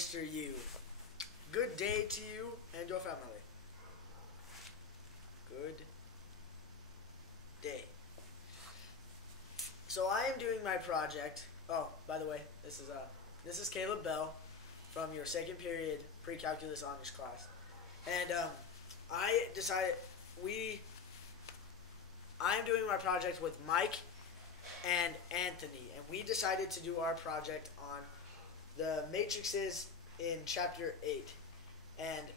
Mr. U. Good day to you and your family. Good day. So I am doing my project. Oh, by the way, this is Caleb Bell from your second period pre-calculus honors class, and I'm doing my project with Mike and Anthony, and we decided to do our project on the matrices in chapter 8. And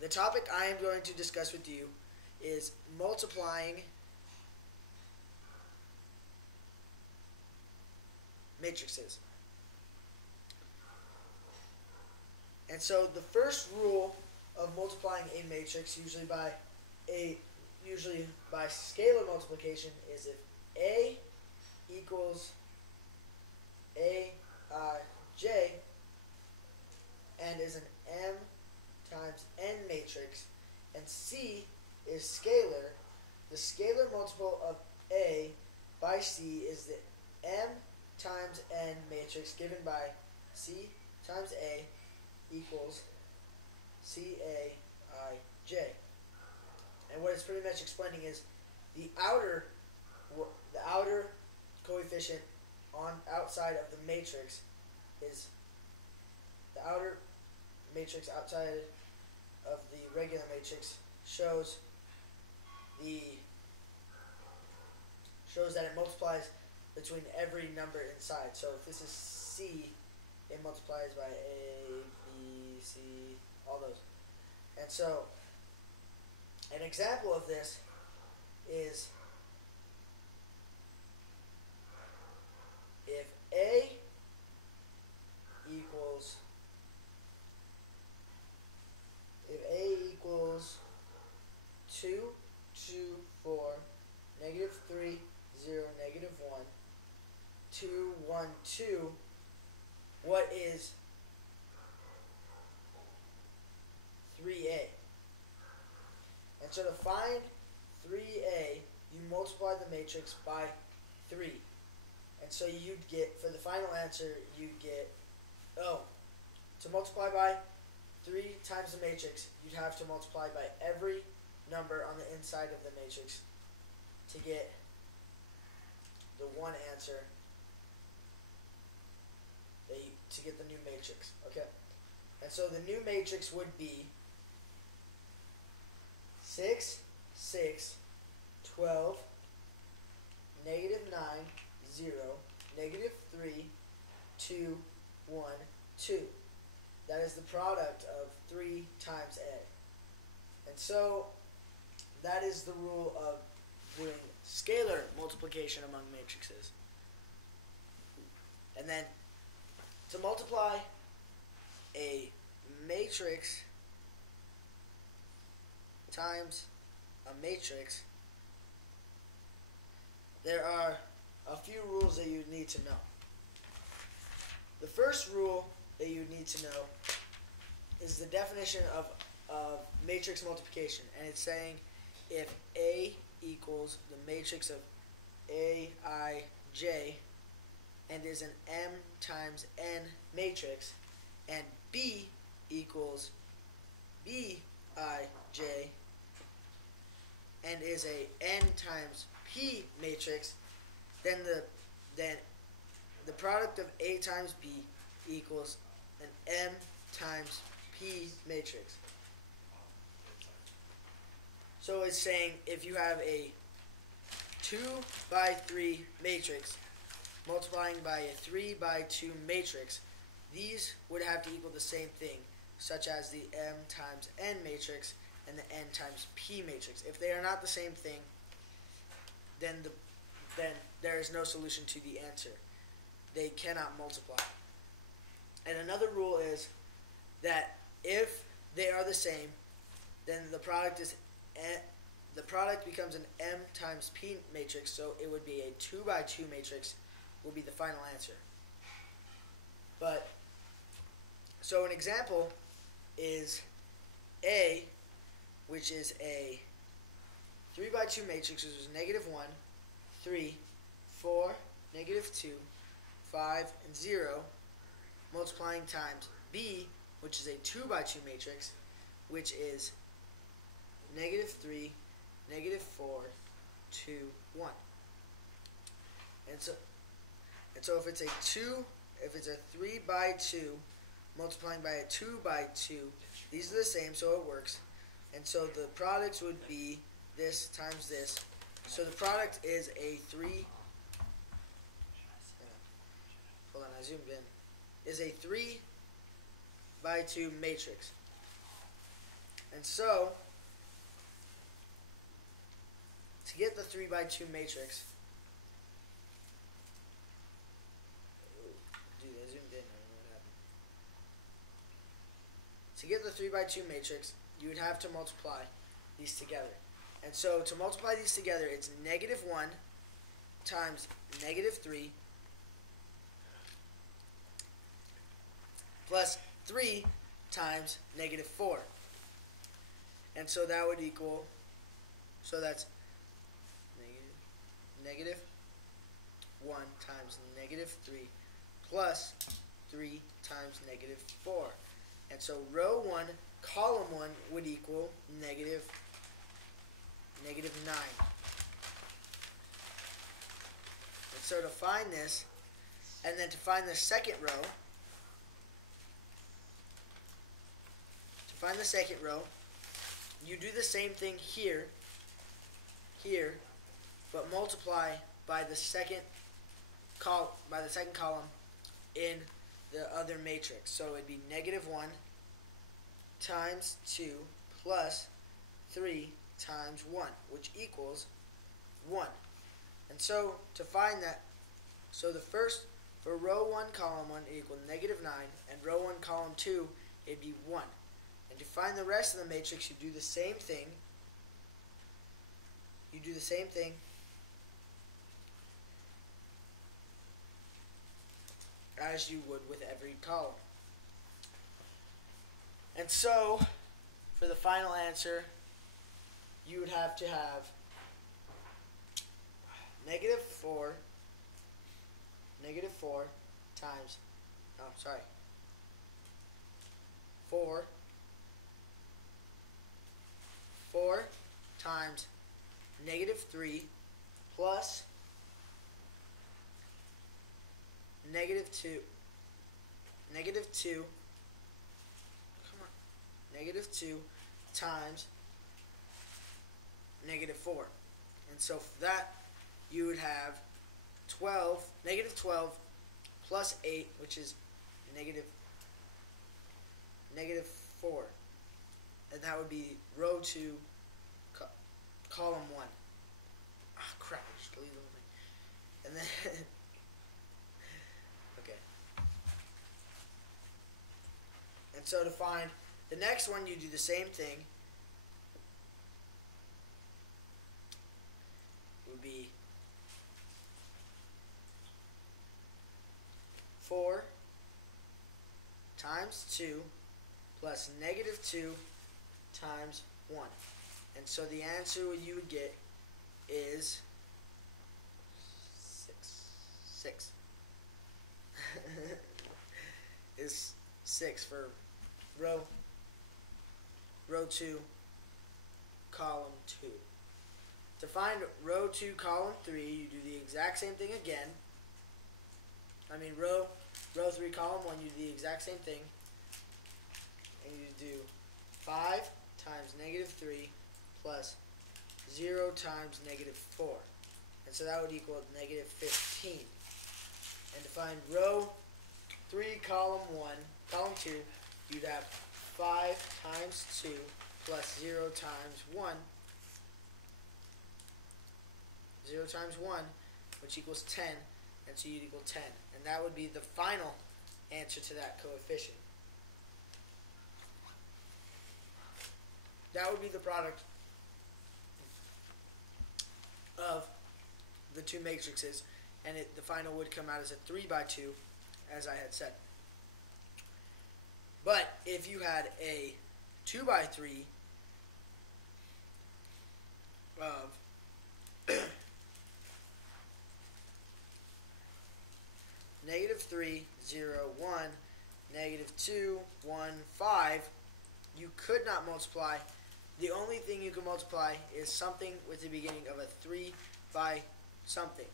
the topic I am going to discuss with you is multiplying matrices. And so the first rule of multiplying a matrix, usually by scalar multiplication, is if A equals Aij and is an m times n matrix, and C is scalar, the scalar multiple of A by C is the m times n matrix given by C times A equals Caij. And what it's pretty much explaining is the outer coefficient outside of the matrix is the outer matrix outside of the regular matrix shows that it multiplies between every number inside. So if this is C, it multiplies by A, B, C, all those. And so an example of this is if A equals 2, 2, 4, negative 3, 0, negative 1, 2, 1, 2, what is 3A? And so to find 3A, you multiply the matrix by 3. And so you'd get, for the final answer, you'd get, to multiply by 3 times the matrix, you'd have to multiply by every number on the inside of the matrix to get the one answer, to get the new matrix. Okay? And so the new matrix would be 6, 6, 12, negative 9, 0, negative 3, 2, 1, 2. That is the product of 3 times A. And so that is the rule of doing scalar multiplication among matrices. And then to multiply a matrix times a matrix, there are a few rules that you need to know. The first rule that you need to know is the definition of matrix multiplication, and it's saying if A equals the matrix of Aij and is an m times n matrix, and B equals Bij and is a n times p matrix, then the product of A times B equals an m times p matrix. So it's saying if you have a 2 by 3 matrix multiplying by a 3 by 2 matrix, these would have to equal the same thing, such as the m times n matrix and the n times p matrix. If they are not the same thing, then there is no solution to the answer. They cannot multiply. And another rule is that if they are the same, then the product becomes an m times p matrix, so it would be a 2 by 2 matrix will be the final answer. So an example is A, which is a 3 by 2 matrix, which is negative 1, 3, 4, negative 2, 5, and 0, multiplying times B, which is a 2 by 2 matrix, which is -3, -4, 2, 1. And so if it's a 3 by 2 multiplying by a 2 by 2, these are the same, so it works. And so the products would be this times this. So the product is a 3. Hold on, I zoomed in. Is a 3 by 2 matrix. And so to get the 3 by 2 matrix, dude, I zoomed in. I don't know what happened. To get the 3 by 2 matrix, you would have to multiply these together. And so to multiply these together, it's -1 times -3 plus 3 times -4. And so that would equal, so that's -1 times -3 plus 3 times -4. And so row 1, column 1 would equal -9. And so to find this, and then to find the second row, you do the same thing here, but multiply by the second column in the other matrix. So it'd be -1 times 2 plus 3 times 1, which equals 1. And so to find that, so the first, for row 1, column 1, it equals -9, and row 1, column 2, it'd be 1. And to find the rest of the matrix, you do the same thing. As you would with every column. And so, for the final answer, you would have to have -4 times, 4 times -3 plus -2 times -4. And so for that, you would have -12 plus 8, which is -4. And that would be row 2, column 1. Ah, crap, I just deleted the whole thing. And then, okay. And so to find the next one, you do the same thing. It would be 4 times 2 plus -2 times 1. And so the answer you would get is 6. Is 6 for row 2, column 2. To find row 2, column 3, you do the exact same thing again. Row 3, column 1, you do the exact same thing. And you do 5 times -3 plus 0 times -4. And so that would equal -15. And to find row 3, column 2, you'd have 5 times 2 plus 0 times 1. 0 times 1, which equals 10. And so you'd equal 10. And that would be the final answer to that coefficient. That would be the product of the two matrices, and the final would come out as a 3 by 2, as I had said. But if you had a 2 by 3 of -3, 0, 1, -2, 1, 5, you could not multiply. The only thing you can multiply is something with the beginning of a 3 by something.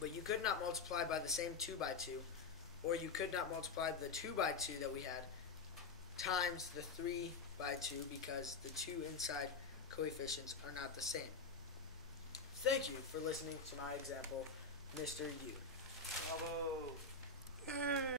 But you could not multiply by the same 2 by 2, or you could not multiply the 2 by 2 that we had times the 3 by 2 because the two inside coefficients are not the same. Thank you for listening to my example, Mr. U. Bravo.